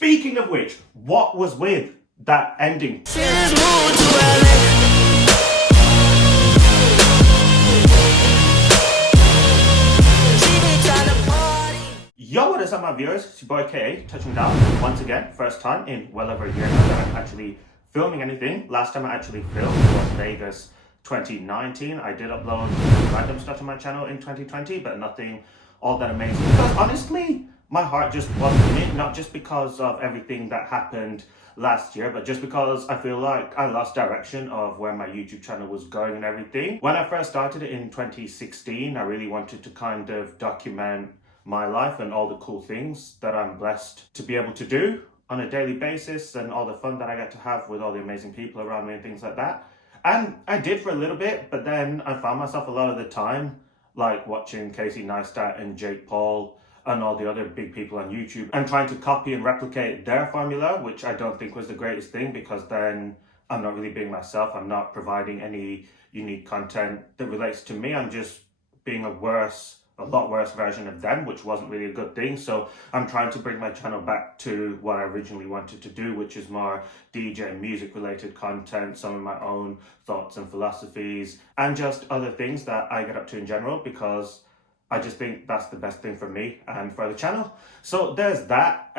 Speaking of which, what was with that ending? Yo, what is up my viewers? It's your boy KA touching down once again, first time in well over a year now that I'm actually filming anything. Last time I actually filmed was Vegas 2019. I did upload random stuff to my channel in 2020, but nothing all that amazing. Because honestly, my heart just wasn't in it, not just because of everything that happened last year, but just because I feel like I lost direction of where my YouTube channel was going and everything. When I first started it in 2016, I really wanted to kind of document my life and all the cool things that I'm blessed to be able to do on a daily basis and all the fun that I get to have with all the amazing people around me and things like that. And I did for a little bit, but then I found myself a lot of the time like watching Casey Neistat and Jake Paul and all the other big people on YouTube and trying to copy and replicate their formula, which I don't think was the greatest thing, because then I'm not really being myself. I'm not providing any unique content that relates to me. I'm just being a lot worse version of them, which wasn't really a good thing. So I'm trying to bring my channel back to what I originally wanted to do, which is more DJ and music related content, some of my own thoughts and philosophies, and just other things that I get up to in general, because I just think that's the best thing for me and for the channel. So there's that.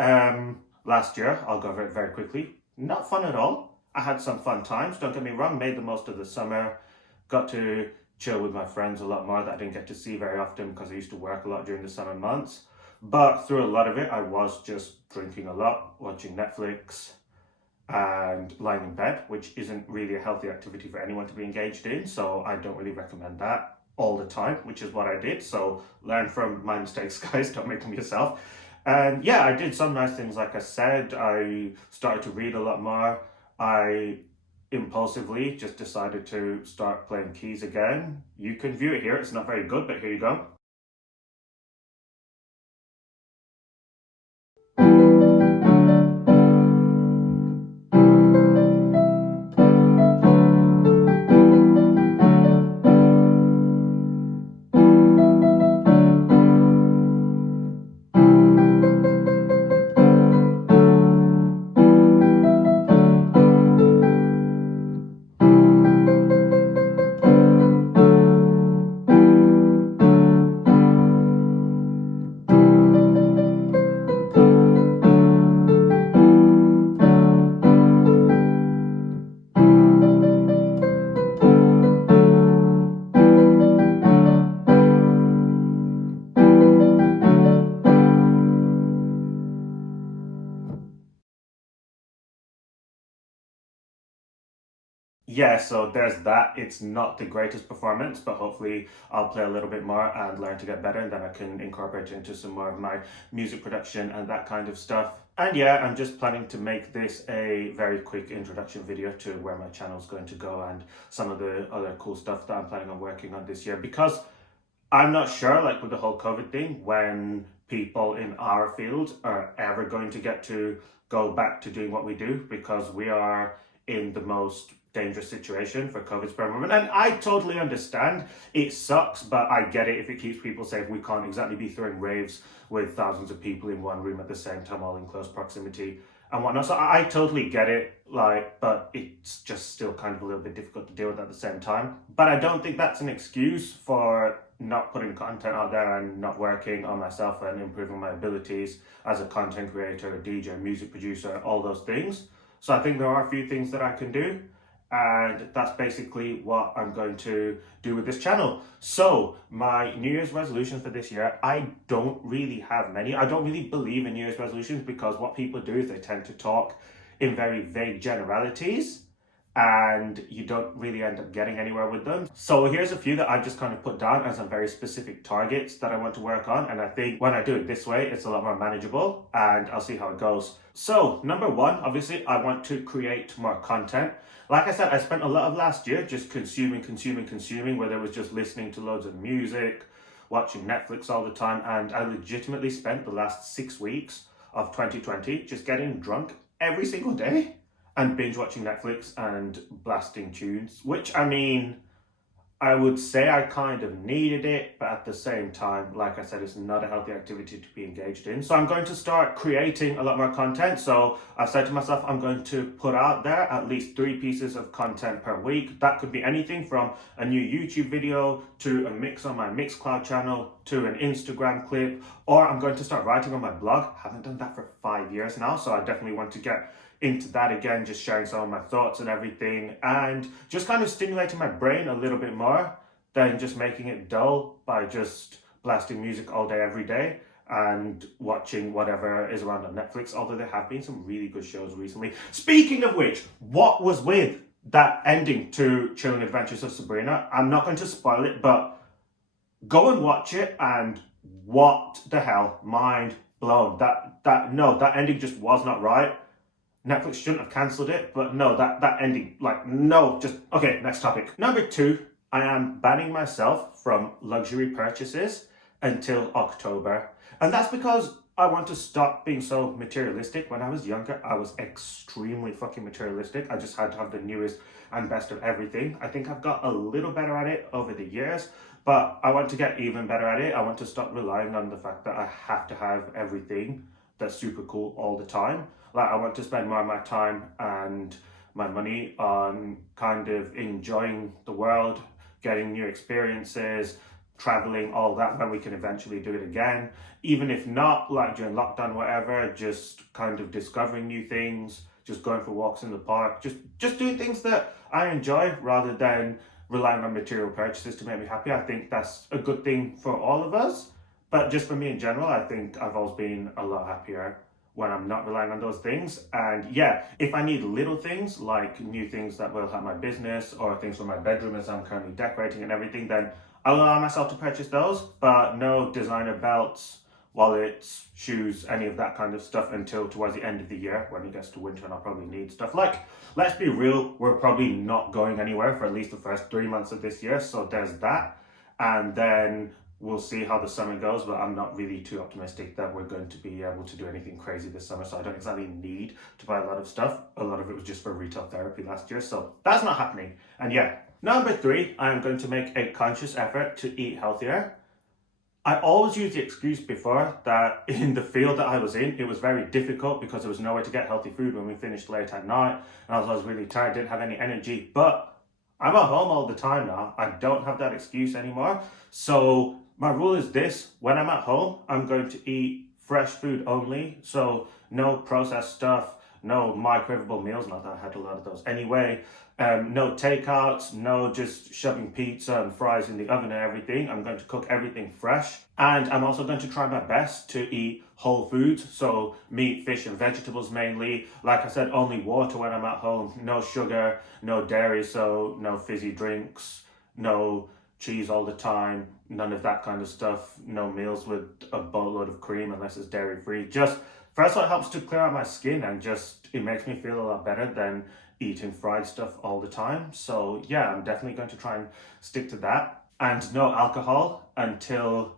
Last year, I'll go over it very quickly. Not fun at all. I had some fun times, don't get me wrong, made the most of the summer, got to chill with my friends a lot more that I didn't get to see very often because I used to work a lot during the summer months. But through a lot of it, I was just drinking a lot, watching Netflix and lying in bed, which isn't really a healthy activity for anyone to be engaged in. So I don't really recommend that all the time, which is what I did. So learn from my mistakes, guys, don't make them yourself. And yeah, I did some nice things. Like I said, I started to read a lot more. I impulsively just decided to start playing keys again. You can view it here. It's not very good, but here you go. Yeah, so there's that. It's not the greatest performance, but hopefully I'll play a little bit more and learn to get better, and then I can incorporate it into some more of my music production and that kind of stuff. And yeah, I'm just planning to make this a very quick introduction video to where my channel's going to go and some of the other cool stuff that I'm planning on working on this year, because I'm not sure, like with the whole COVID thing, when people in our field are ever going to get to go back to doing what we do, because we are in the most dangerous situation for COVID spread movement. And I totally understand. It sucks, but I get it if it keeps people safe. We can't exactly be throwing raves with thousands of people in one room at the same time, all in close proximity and whatnot. So I totally get it, but it's just still kind of a little bit difficult to deal with at the same time. But I don't think that's an excuse for not putting content out there and not working on myself and improving my abilities as a content creator, DJ, music producer, all those things. So I think there are a few things that I can do, and that's basically what I'm going to do with this channel. So my New Year's resolution for this year, I don't really have many. I don't really believe in New Year's resolutions, because what people do is they tend to talk in very vague generalities, and you don't really end up getting anywhere with them. So here's a few that I've just kind of put down as some very specific targets that I want to work on. And I think when I do it this way, it's a lot more manageable, and I'll see how it goes. So number one, obviously, I want to create more content. Like I said, I spent a lot of last year just consuming, whether it was just listening to loads of music, watching Netflix all the time. And I legitimately spent the last 6 weeks of 2020 just getting drunk every single day and binge watching Netflix and blasting tunes, which, I mean, I would say I kind of needed it, but at the same time, like I said, it's not a healthy activity to be engaged in. So I'm going to start creating a lot more content. So I've said to myself, I'm going to put out there at least 3 pieces of content per week. That could be anything from a new YouTube video to a mix on my Mixcloud channel to an Instagram clip, or I'm going to start writing on my blog. I haven't done that for 5 years now, so I definitely want to get into that again, just sharing some of my thoughts and everything, and just kind of stimulating my brain a little bit more than just making it dull by just blasting music all day every day and watching whatever is around on Netflix, although there have been some really good shows recently. Speaking of which, what was with that ending to Chilling Adventures of Sabrina? I'm not going to spoil it, but go and watch it, and what the hell, mind blown. That ending just was not right. Netflix shouldn't have cancelled it, but no, that ending, like, no, just, okay, next topic. Number 2, I am banning myself from luxury purchases until October. And that's because I want to stop being so materialistic. When I was younger, I was extremely fucking materialistic. I just had to have the newest and best of everything. I think I've got a little better at it over the years, but I want to get even better at it. I want to stop relying on the fact that I have to have everything that's super cool all the time. Like, I want to spend more of my time and my money on kind of enjoying the world, getting new experiences, traveling, all that, when we can eventually do it again. Even if not, like during lockdown, whatever, just kind of discovering new things, just going for walks in the park, just doing things that I enjoy rather than relying on material purchases to make me happy. I think that's a good thing for all of us. But just for me in general, I think I've always been a lot happier when I'm not relying on those things. And yeah, if I need little things like new things that will help my business or things for my bedroom as I'm currently decorating and everything, then I'll allow myself to purchase those, but no designer belts, wallets, shoes, any of that kind of stuff until towards the end of the year when it gets to winter and I'll probably need stuff. Like, let's be real, we're probably not going anywhere for at least the first 3 months of this year, so there's that. And then we'll see how the summer goes, but I'm not really too optimistic that we're going to be able to do anything crazy this summer, so I don't exactly need to buy a lot of stuff. A lot of it was just for retail therapy last year, so that's not happening. And yeah, number 3, I am going to make a conscious effort to eat healthier. I always used the excuse before that in the field that I was in, it was very difficult because there was nowhere to get healthy food when we finished late at night, and I was really tired, didn't have any energy, but I'm at home all the time now. I don't have that excuse anymore. So my rule is this: when I'm at home, I'm going to eat fresh food only. So no processed stuff, no microwavable meals, not that I had a lot of those anyway. No takeouts, no just shoving pizza and fries in the oven and everything. I'm going to cook everything fresh. And I'm also going to try my best to eat whole foods. So meat, fish and vegetables mainly. Like I said, only water when I'm at home. No sugar, no dairy, so no fizzy drinks, no cheese all the time, none of that kind of stuff. No meals with a boatload of cream unless it's dairy free. Just, first of all, it helps to clear out my skin and just, it makes me feel a lot better than eating fried stuff all the time. So yeah, I'm definitely going to try and stick to that. And no alcohol until,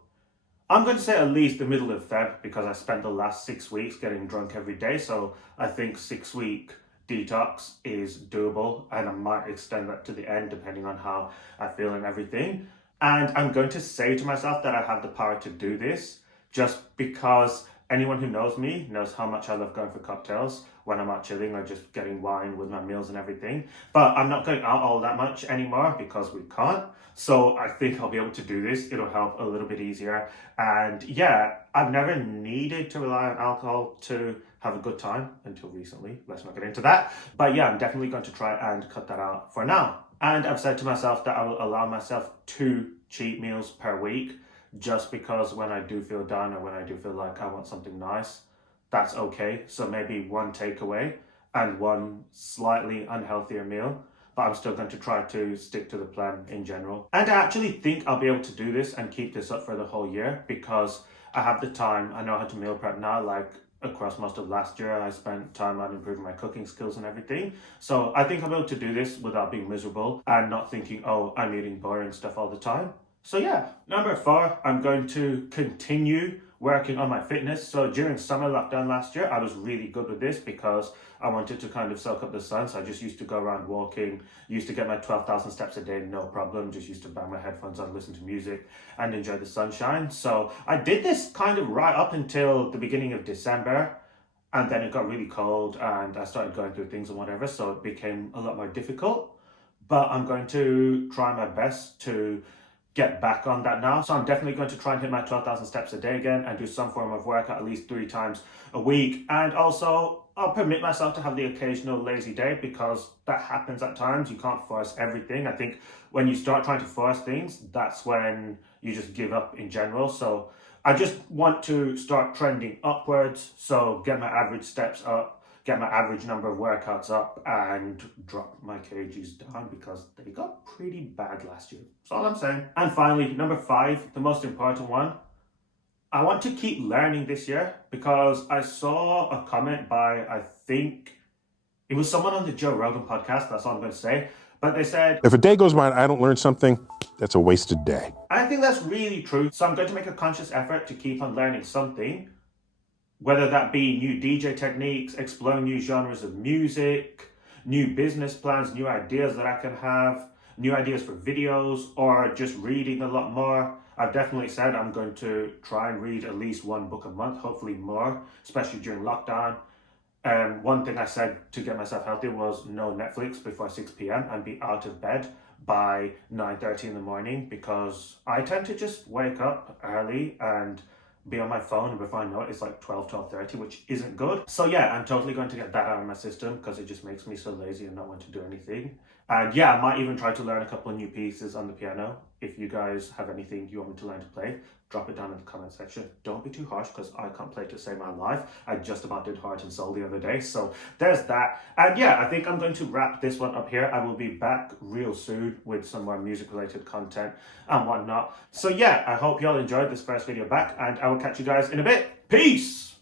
I'm going to say at least the middle of Feb, because I spent the last 6 weeks getting drunk every day. So I think 6-week detox is doable, and I might extend that to the end depending on how I feel and everything. And I'm going to say to myself that I have the power to do this, just because anyone who knows me knows how much I love going for cocktails when I'm out chilling or just getting wine with my meals and everything. But I'm not going out all that much anymore because we can't. So I think I'll be able to do this. It'll help a little bit easier. And yeah, I've never needed to rely on alcohol to have a good time until recently. Let's not get into that. But yeah, I'm definitely going to try and cut that out for now. And I've said to myself that I will allow myself 2 cheat meals per week, just because when I do feel down or when I do feel like I want something nice, that's okay. So maybe 1 takeaway and 1 slightly unhealthier meal, but I'm still going to try to stick to the plan in general. And I actually think I'll be able to do this and keep this up for the whole year because I have the time. I know how to meal prep now. Like, across most of last year, I spent time on improving my cooking skills and everything. So I think I'll be able to do this without being miserable and not thinking, oh, I'm eating boring stuff all the time. So yeah, number 4, I'm going to continue working on my fitness. So during summer lockdown last year, I was really good with this because I wanted to kind of soak up the sun. So I just used to go around walking, used to get my 12,000 steps a day, no problem. Just used to bang my headphones on, listen to music and enjoy the sunshine. So I did this kind of right up until the beginning of December. And then it got really cold and I started going through things and whatever. So it became a lot more difficult. But I'm going to try my best to get back on that now. So I'm definitely going to try and hit my 12,000 steps a day again and do some form of workout at least 3 times a week. And also I'll permit myself to have the occasional lazy day because that happens at times. You can't force everything. I think when you start trying to force things, that's when you just give up in general. So I just want to start trending upwards. So get my average steps up, get my average number of workouts up, and drop my kgs down because they got pretty bad last year. That's all I'm saying. And finally, number 5, the most important one. I want to keep learning this year because I saw a comment by, I think it was someone on the Joe Rogan podcast, that's all I'm going to say. But they said, if a day goes by and I don't learn something, that's a wasted day. I think that's really true. So I'm going to make a conscious effort to keep on learning something, whether that be new DJ techniques, exploring new genres of music, new business plans, new ideas that I can have, new ideas for videos, or just reading a lot more. I've definitely said I'm going to try and read at least 1 book a month, hopefully more, especially during lockdown. One thing I said to get myself healthy was no Netflix before 6 p.m. and be out of bed by 9:30 in the morning because I tend to just wake up early and be on my phone, and before I know it, it's like 12:30, which isn't good. So yeah, I'm totally going to get that out of my system because it just makes me so lazy and not want to do anything. And yeah, I might even try to learn a couple of new pieces on the piano. If you guys have anything you want me to learn to play, drop it down in the comment section. Don't be too harsh because I can't play to save my life. I just about did Heart and Soul the other day. So there's that. And yeah, I think I'm going to wrap this one up here. I will be back real soon with some more music related content and whatnot. So yeah, I hope y'all enjoyed this first video back and I will catch you guys in a bit. Peace!